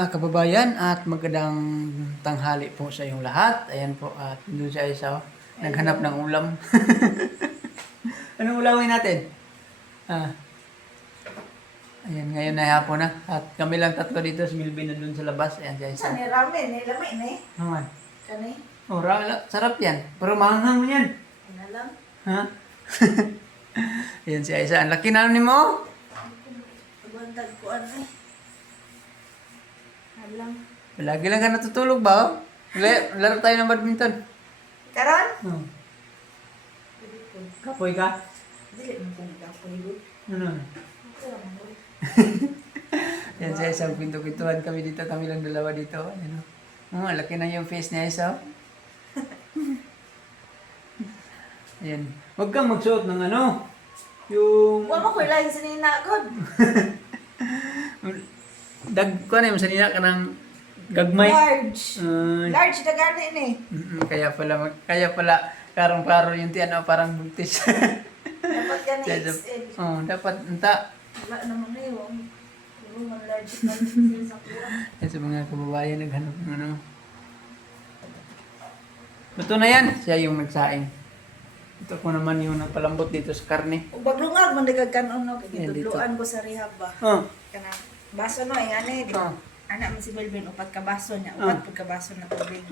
mga kababayan at magandang tanghali po sa iyong lahat. Ayan po at doon siya isa naghanap ng ulam. Anong ulawin natin? Ayan, ngayon na hapon na. At kami lang tatlo dito, si Milvin na doon sa labas. Ayan siya isa. Saan ni ramen? Ni lamay na eh. Naman. Kani? Oh, sarap yan. Pero mahanghang mo yan. Ano lang? Ha? Ayan siya isa. Ang laki na ni mo. Pagwantag ko ano eh. Alam. Lagi lang ka natutulog ba? Oh? Laro tayo ng badminton. Karon? Oh. Kapoy ka? Dili mo kung ikaw Ano? Yan siya, isang pinto-pintuhan kami dito. Kami lang dalawa dito. Ayan, oh. Laki na yung face niya isa. Ayan. Huwag kang magsuot ng ano. Yung... Huwag mo ko ilahin sa ninagod. Ko na yung sanina ka ng gagmay. Large. Large na gani eh. Kaya pala karong-karo yung tiyan, parang buntis. Dapat gani XL. Oh, dapat unta. Wala naman na yun. Puro man large na sa kuha. Yan sa mga kababayan naghanap ng ano. Luto na yan. Siya yung nagsaing. Ito ko naman yung nagpalambot dito sa karne. Ug baglungag man dagag kanon no kay Yan, dito. gitudloan ko sa rehab ba. Oh. Kana baso no ay ani di. Oh. Ana man si Belvin upat ka baso niya, upat pud ka baso na tubig.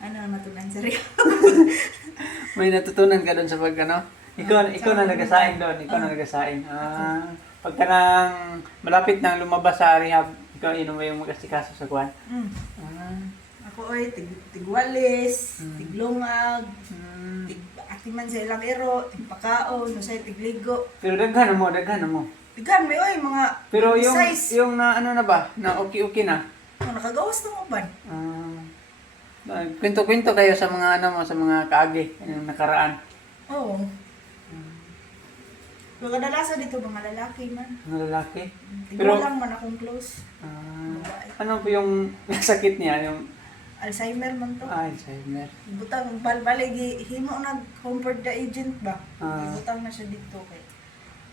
Ano ang matunan sa rehab? May natutunan ka doon sa pag ano? Ikaw na nagasaing doon. Ikaw na nagasaing. Pagka nang malapit nang lumabas sa rehab, ikaw mo yung mag-asikaso sa kuwan. Ako ay tigwalis, tiglungag, atiman sa ilang ero, tigpakaon, no say tigligo. Pero daghan mo. Tigan may oy mga Pero yung size. yung na ano na ba? Na okay na. Nakagawas ng uban. Kwento-kwento kayo sa mga ano mo, sa mga kaagi, yung nakaraan. Oo. Pero kadalasan dito mga lalaki man. Mga lalaki. Tigwa lang man akong close. Ano po yung sakit niya? Yung Alzheimer man to. Alzheimer. Butang balbalig himo nag comfort the agent ba. Ah. Butang na siya dito kay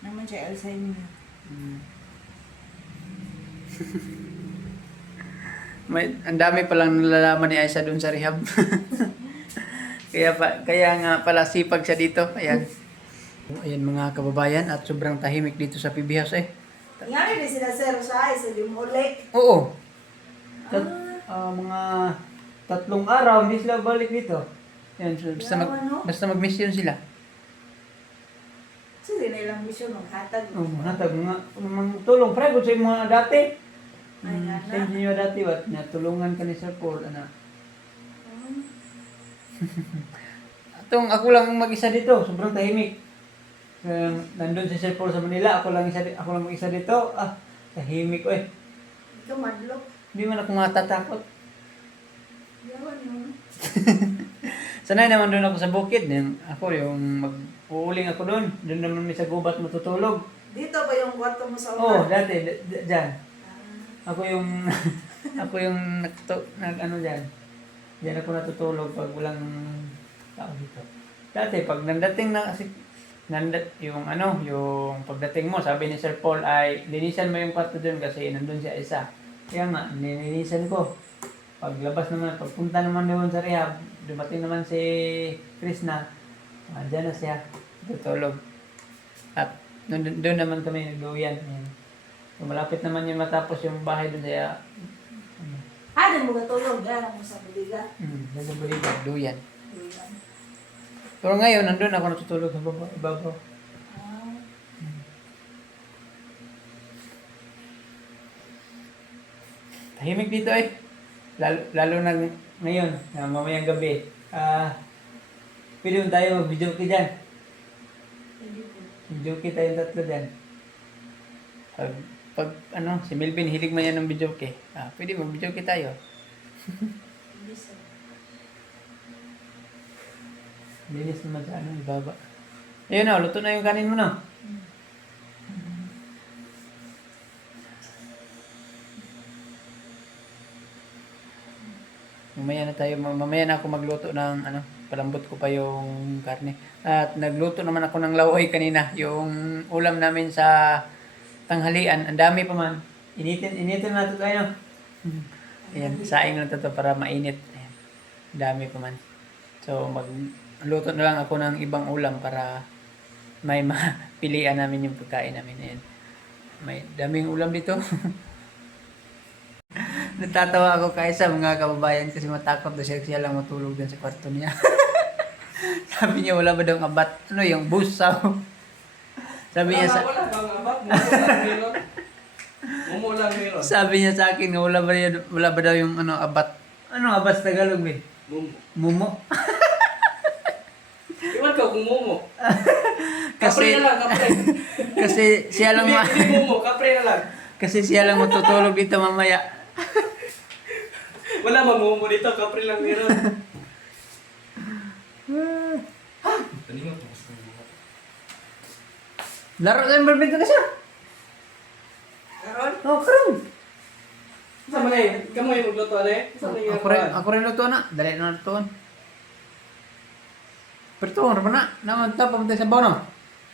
naman siya Alzheimer. Ang dami palang nalalaman ni Aisha doon sa rehab. kaya nga pala sipag siya dito. Ayan. Ayan mga kababayan at sobrang tahimik dito sa PB House eh. Nangyari din sila sir sa ay sa limuli. Oo. Mga 3 araw hindi sila balik dito. Ayan, so, basta mag-mission sila. Sila na ilang misyon maghatag. Hatag mga tulong private sa mga dati. Ay, nga na. Sa inyo dati wat natulungan ka ni Sir Paul ana. Atong ako lang mag-isa dito, sobrang tahimik. Nandun si Sir Paul sa Manila, ako lang mag-isa dito. Tahimik eh. Ikaw madlok. Hindi man ako matatakot. Yawan yun. Sanay naman doon ako sa bukid. Ako yung mag-uuling ako doon. Doon naman may sa gubat matutulog. Dito ba yung kwarto mo sa Oo, ulan? dati, dyan. Ako yung ano dyan. Diyan ako natutulog pag walang tao dito. Dati, pag nandating na kasi, yung pagdating mo, sabi ni Sir Paul ay, linisan mo yung kwarto doon kasi nandun siya isa. Kaya nga, nilinisan ko. Paglabas naman, pagpunta naman doon sa rehab, dumating naman si Krishna, dyan na siya, tutulog. At doon naman kami nagduyan. So, malapit naman yung matapos yung bahay doon siya. Ano mo gatulog? Yan mo sa buliga. Doon sa buliga, duyan. Pero ngayon, nandun ako natutulog sa ibabaw. Tahimik dito eh. Lalo na ngayon, mamayang gabi. Pwede mo tayo mag-videoke dyan. Videoke tayong tatlo dyan. Pag si Melvin, hilig man yan ng videoke. Pwede mag-videoke tayo. Linis naman sa ibaba. Ayun na, luto na yung kanin mo na. Mamaya na ako magluto ng palambot ko pa yung karne. At nagluto naman ako ng laway kanina, yung ulam namin sa tanghalian. Ang dami pa man. Initin natin tayo. Ayan, saing lang to para mainit. Ayan. Dami pa man. So, magluto na lang ako ng ibang ulam para may mapilian namin yung pagkain namin. Ayan. May daming ulam dito. Natatawa ako kaysa mga kababayan kasi matakot daw siya lang matulog dun sa kwarto niya. Sabi niya wala ba daw abat? Ano yung busaw? Sabi niya Wala bang abat? Mumo lang meron. sabi niya sa akin wala ba daw yung ano abat? Ano abat sa Tagalog eh? Mumo. Mumo. Iwan ka kung mumo. Kasi Kapre na lang, kapre. kasi siya lang Hindi mumo, kapre na lang. kasi siya lang matutulog dito mamaya. Wala bang mumo dito, kapre lang meron. Taningot mo sa buhat. Laro sa badminton na siya. Karon? Oh, karon. Sama na yun. Kamu yung magluto na eh. Sama yung Ako rin luto na. Dali na lutoon. Pero ito, ano ba na? Naman ito, pamatay sa baw, no?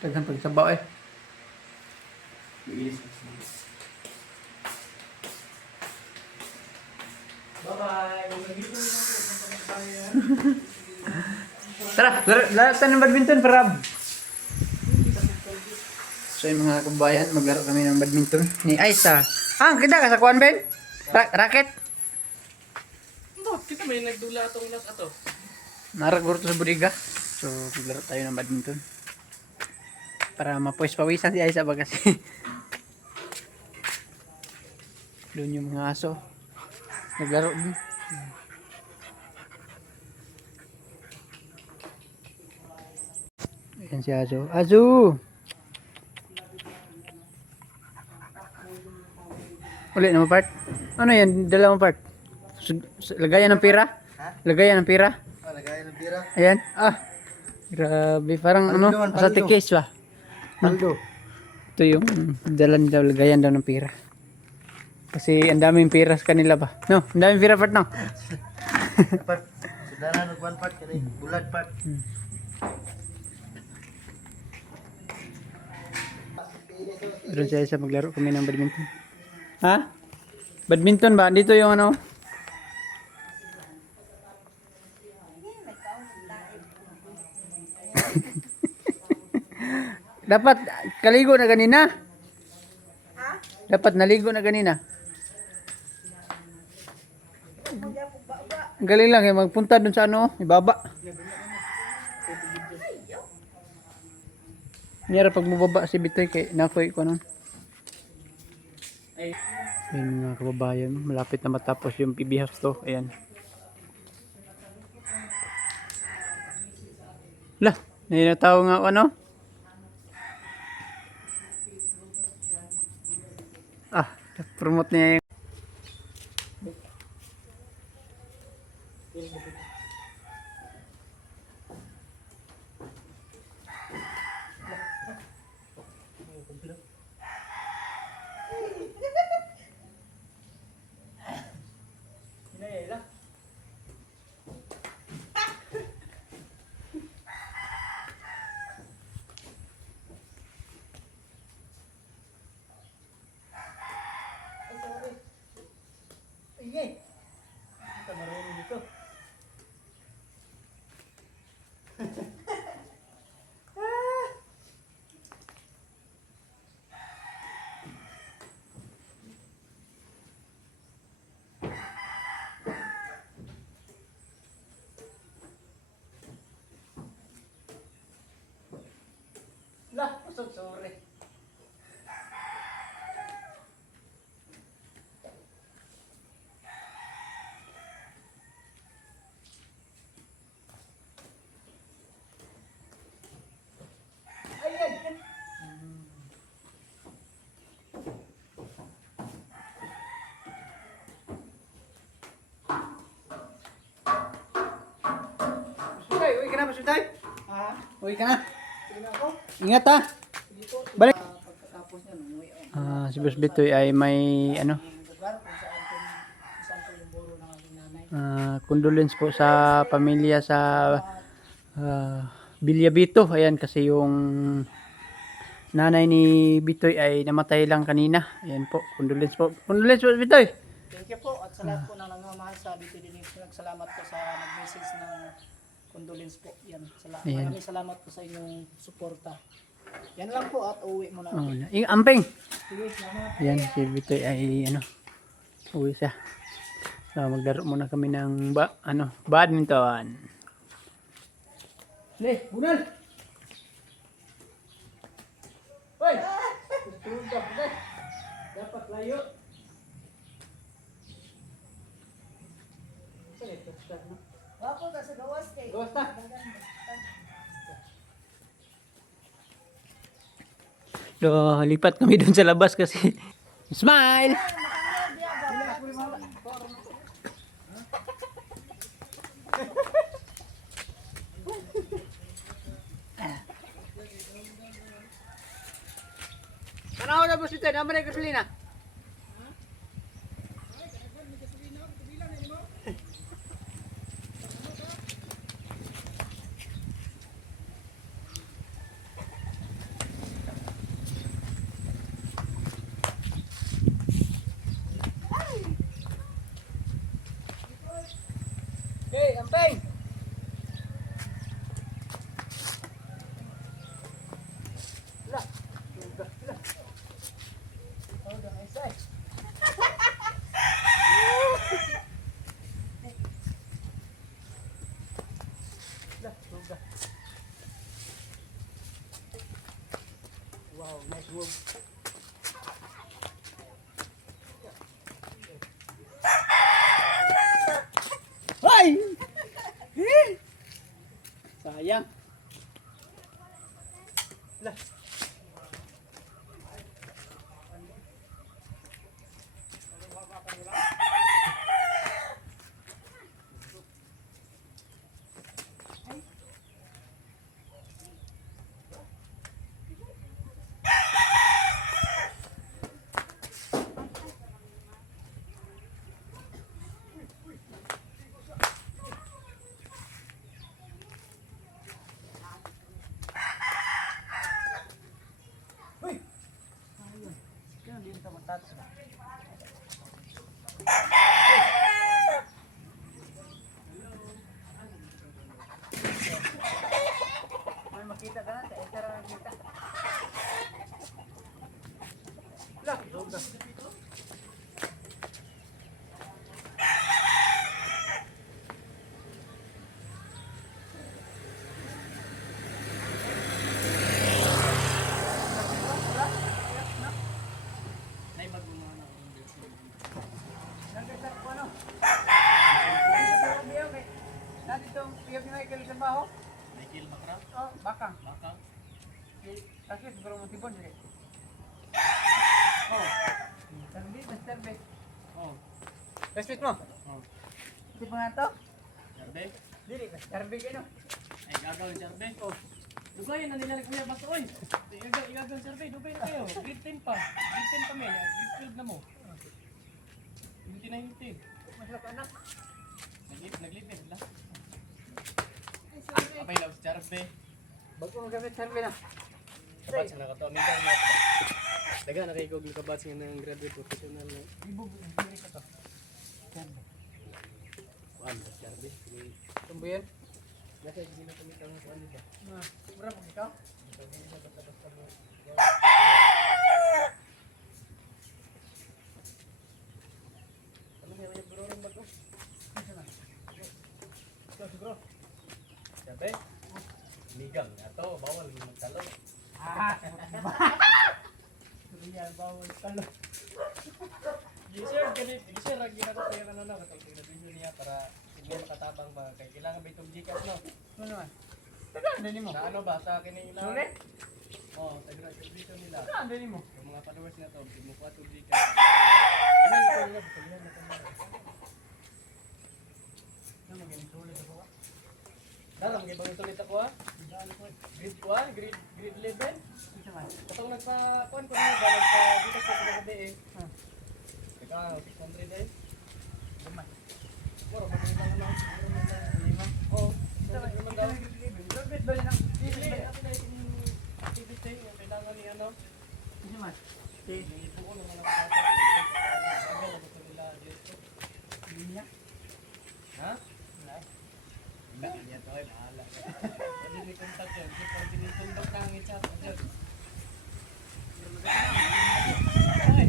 Taghan pag sa baw eh. Bye-bye. Tara, laro tayo ng badminton, Parab. So yung mga kabayan, maglaro kami ng badminton. Ni Aisa. Kita ka sa kuwan, Ben? Racket? No, kita may nagdula atong inas ato. Naraguro to sa budiga. So, maglaro tayo ng badminton. Para mapawis-pawisan si Aisa ba kasi. Doon yung mga aso. Naglaro din. Ayan si Azu. Azu! Ulit na mo part. Ano yan? Dalawang part. Lagayan ng pira? Lagayan ng pira? Lagayan ng pira. Ayan. Grabe. Parang Paldo ano? naman, Sa paldo. tikis ba? Paldo. Ito yung dalan daw. Lagayan daw ng pira. Kasi ang daming pira sa kanila ba? No? Ang daming pira part no? Part. Sudara ng one part kani bulat part. Doon siya isa maglaro kami ng badminton. Ha? Badminton ba? Dito yung ano? Dapat kaligo na ganina. Ha? Dapat naligo na ganina. Ang galing lang eh, magpunta dun sa ano, ibaba. Nyara pag mababa si Bitoy kay nakoy ko nun. Ayun mga kababayan, malapit na matapos yung PB house to. Ayan. Lah, ninataw nga ano? Promote niya yung lah, usog sorry. Sutay, uwi ka na ba, Sutay? Ha? Uwi ka na. Ingat ha. Balik. Si Boss Bitoy ay may ano? Condolence po sa pamilya sa Bilyabito. Ayan kasi yung nanay ni Bitoy ay namatay lang kanina. Ayan po, condolence po. Condolence po, Bitoy. Thank you po at sa lahat po ng nagmamahal sa Bitoy Denise. Salamat po sa nag-message ng condolence po. Yan, Ayan. maraming salamat po sa inyong suporta. Yan lang po at uwi mo na. Oh, amping. Sige, salamat. Ayan, si Bitoy ay uwi siya. So, maglaro muna kami ng badminton. Le, bunal! Hoy! Tutulog ka, bunal. Dapat layo. Wapo ka sa gawas kay. Gawas na. So, lipat kami dun sa labas kasi smile! Tanaw na boss dito, naman ay gasolina. Hey, ampeng! Lah, sudah, lah. Oh, udah selesai. Lah, sudah. Wow, nice move. Hai! Sayang. Lah. Kaya hindi ka matouch na. May makita ka natin, ito rin makita. Lah, sudah. Michael Makra? Oh, bakang. Bakang? Kasi siguro mo tibon dili. Oh. Serbi, serbi. Oh. Respect mo. Oh. Di pa nga to? Jarbe? Dili, serbi kayo. Ay, gagawin Jarbe? Oh. Dugayan na nila ni Kuya Bato. Oy, igagawin survey. Dugay na kayo. Grade 10 pa. Grade 10 pa men. Grade 12 na mo. Hindi na hindi. Mas lak anak. Naglipid lang. Apay lang si Jarbe. Bago mo gamit serbi na. Kabatch na kato. Minta na ito. Daga na kay Google kabatch nga ng graduate professional na. Ibog, dili ka to. Serbi. Kuan ba Jarbe? Tumbuyan. Nasa hindi na kumita ng kuan ba? Mura mo ikaw? Ano nga yung bro ng bago? Siguro. Jarbe? Ligang na to. Bawal magtalo. Ah. Yan bawal talo. Gisir, ganit. Gisir, lagi na ko kaya ano na. Katong tingnan niya para hindi makatabang ba. Kaya kailangan ba itong Gcash no? Ano naman? Tagaan din mo. Sa ano ba? Sa kinila? Sulit? Oo, sa graduation nila. Tagaan din mo. Yung mga followers na to, binukuha itong Gcash. Ano yung ito nila? Sabihan na kami. Ano maging sulit ako? Dalam, may bang itulit ako ha? Grade 1, grade 11. Isa man. Katong nagpa-kuan ko na ba? Nagpa-Gcash ko sa gabi eh. Teka, 600 eh. Gamay. Moro, magiging lang ano. Oo. Naman daw. Sulit ba yun ang Hindi, ako na yung activity yung kailangan ni ano. Niya to ay bahala. Hindi ni contact yan. Kasi pag tinitundok na ang chat. Ay.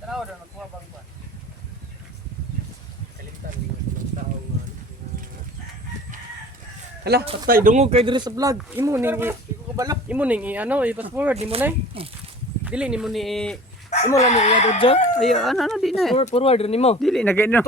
Tanaw daw nakuha bang ba? Kalimtan mo ng taong hala, patay dungog kay diri sa vlog. Imo ning imo ning ano, i-fast forward imo nay. Dili nimo ni imo lang ni iya dodjo. Ayo, ano di na. Forward forward nimo. Dili na gano.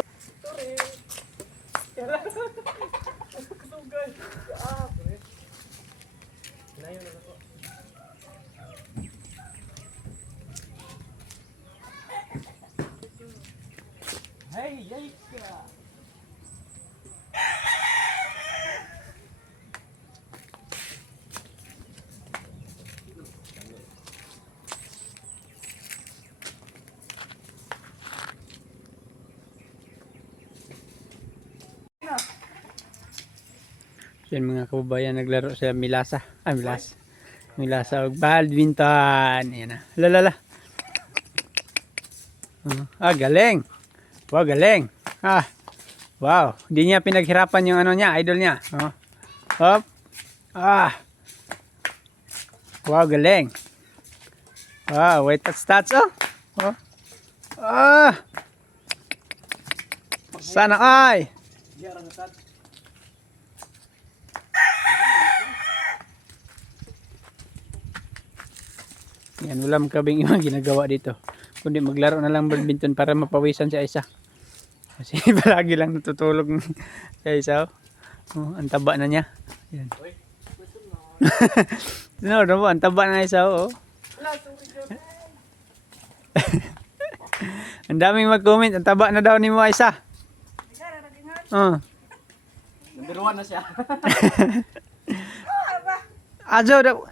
Hey, yay ka. Yan mga kababayan naglaro sa Milasa. Ah, Milasa. Milasa og badminton. Yan na. Lalala. Galing. Wow, galing. Wow. Hindi niya pinaghirapan yung ano niya, idol niya. Hop. Wow, galing. Wow, wait, stats. Sana ay. Yan, wala kabing ibang ginagawa dito. Kundi maglaro na lang badminton para mapawisan siya isa. Kasi palagi lang natutulog siya isa. Ang taba na niya. Yan. No, ang taba na isa. Ang daming mag-comment. Ang taba na daw ni mo isa. Number 1 na siya. Ajo daw.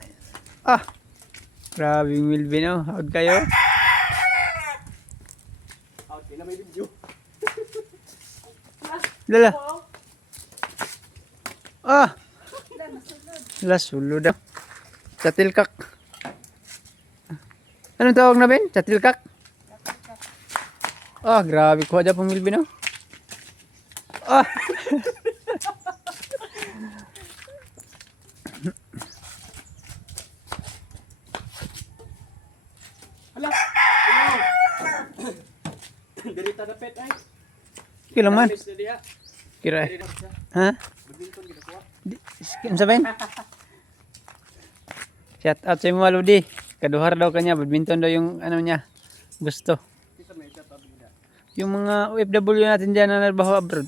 Grabe yung Wilvin, Howd kayo? Okay na may video. Lala. Lasulo daw. Chatilkak. Anong tawag na Ben? Chatilkak? Grabe. Kuha dyan pong Wilvin, Hala. Dirita na pet ay. Kailan man? Alis na diha. Kira. Diri na siya. Ha? Badminton ginakuha. Ano sabihin? Shout out sa mga Ludi. Kaduhar daw kanya. Badminton daw yung ano niya. Gusto. Kita may chat up nila. Yung mga OFW natin dyan na narbaho abroad.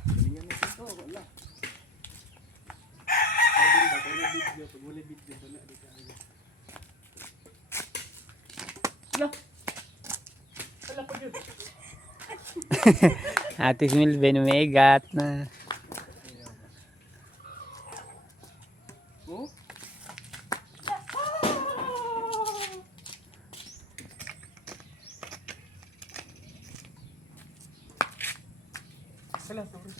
Galingan na ito, wala. Pwede ba kaya video pag wala video wala di kaya. Hala. Hala pa gyud. Ate Milvin umigat na. Oh? Hala, sorry.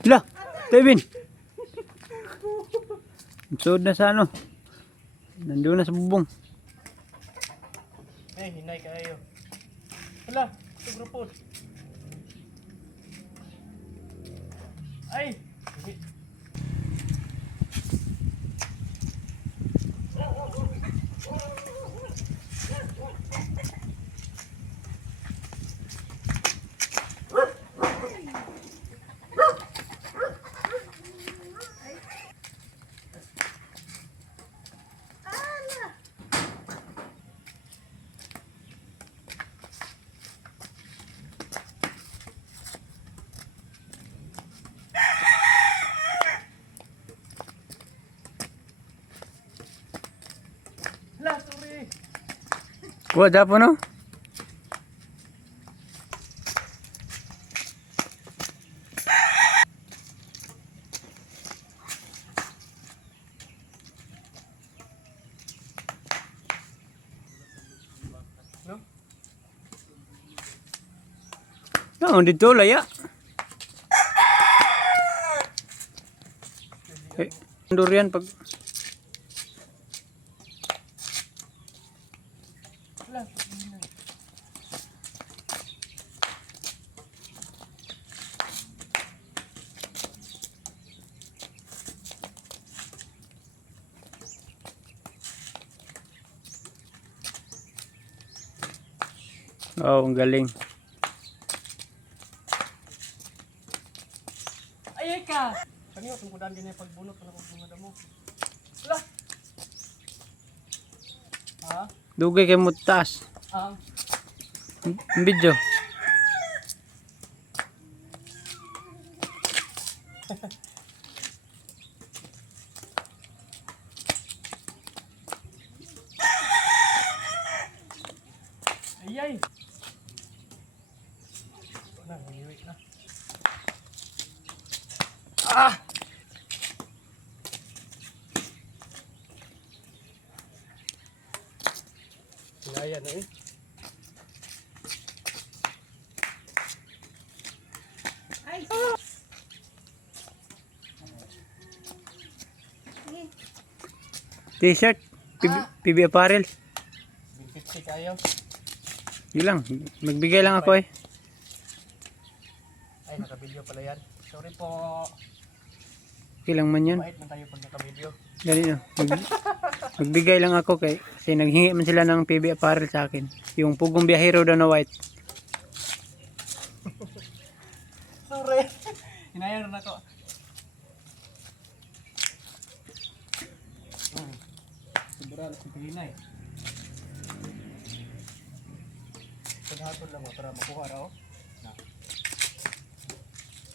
Hala, Kevin. Sud na sa ano. Nandun na sa bubong. Eh, hinay kayo. Hala, ito grupo. Ay! Hala, sorry. What up, no? Oh, dito laya. Durian pag Wala. oh, ang galing. Ayay ka! Kanina, tungkudan din yung pagbunot na kung mga damo. Wala! Ha? Dugay kay mo taas. Ang? Ang video. Ayay! Na, hiniwit na. Ah! Sinaya na eh. Ay! T-shirt. PB apparel. 50 kayo. Yun lang. Magbigay lang ako eh. Ay, naka-video pala yan. Sorry po. Okay lang man yan. Mait man tayo pag naka-video. Ganito. Magbigay lang ako kasi naghingi man sila ng PB apparel sa akin. Yung pugong biyahero daw na white. Sorry. Hinayar na ko. Sobrang sabihin eh. Paghatod lang mo para makuha raw. Na.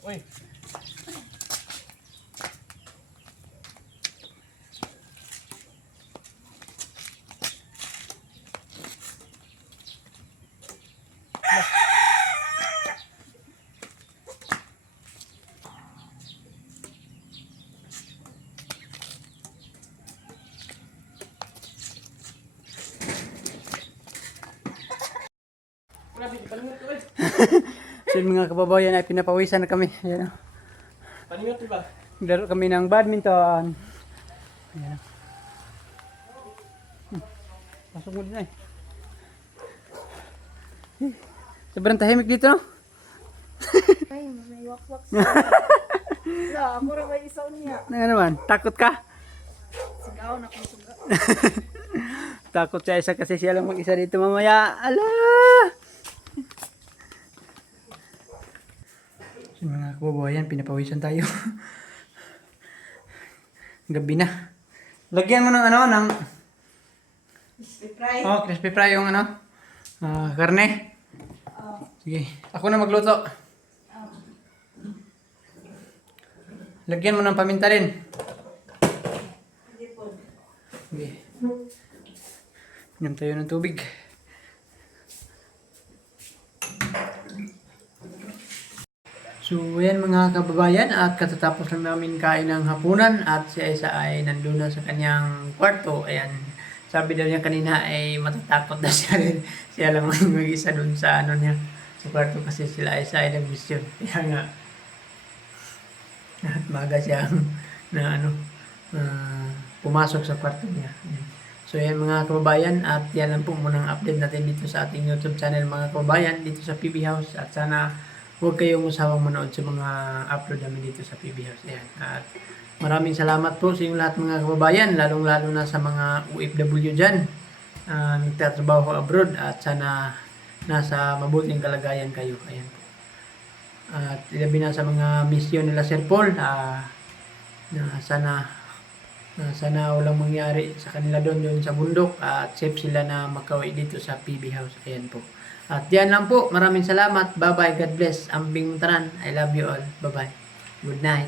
Uy. Grabe, paningat ko eh. So yung mga kababayan ay pinapawisan na kami. Ayan, Paningat ko ba? laro kami ng badminton. Ayan. Pasok mo din eh. Sobrang tahimik dito no? Ay, may wakwak sa. Wala, ako rin may isaw niya. Ano naman? Takot ka? Sigaw na kung suga. Takot siya isa kasi siya lang mag-isa dito mamaya. Ala! So, mga kababayan, pinapawisan tayo. Gabi na. Lagyan mo ng ano, ng Spray. oh, crispy fry yung ano, karne. Sige, ako na magluto. Lagyan mo ng paminta rin. Sige. Inom tayo ng tubig. So, ayan mga kababayan at katatapos lang namin kain ng hapunan at si Isa ay nandun na sa kanyang kwarto. Ayan, sabi daw niya kanina ay matatakot na siya rin. Siya lang mag-isa dun sa ano niya, sa kwarto kasi sila Isa ay nag-mission. Kaya nga, at maga siya na ano, pumasok sa kwarto niya. Ayan. So yan mga kababayan at yan lang po munang update natin dito sa ating YouTube channel mga kababayan dito sa PB House at sana huwag kayong usawang manood sa mga upload namin dito sa PB House. Ayan. At maraming salamat po sa inyong lahat mga kababayan lalong-lalo na sa mga OFW dyan nagtatrabaho abroad at sana nasa mabuting kalagayan kayo. Ayan po. At ilabi na sa mga misyon nila Sir Paul na sana walang mangyari sa kanila doon sa bundok at safe sila na makauwi dito sa PB House. Ayan po. At yan lang po. Maraming salamat. Bye bye. God bless. Ambing tanan. I love you all. Bye bye. Good night.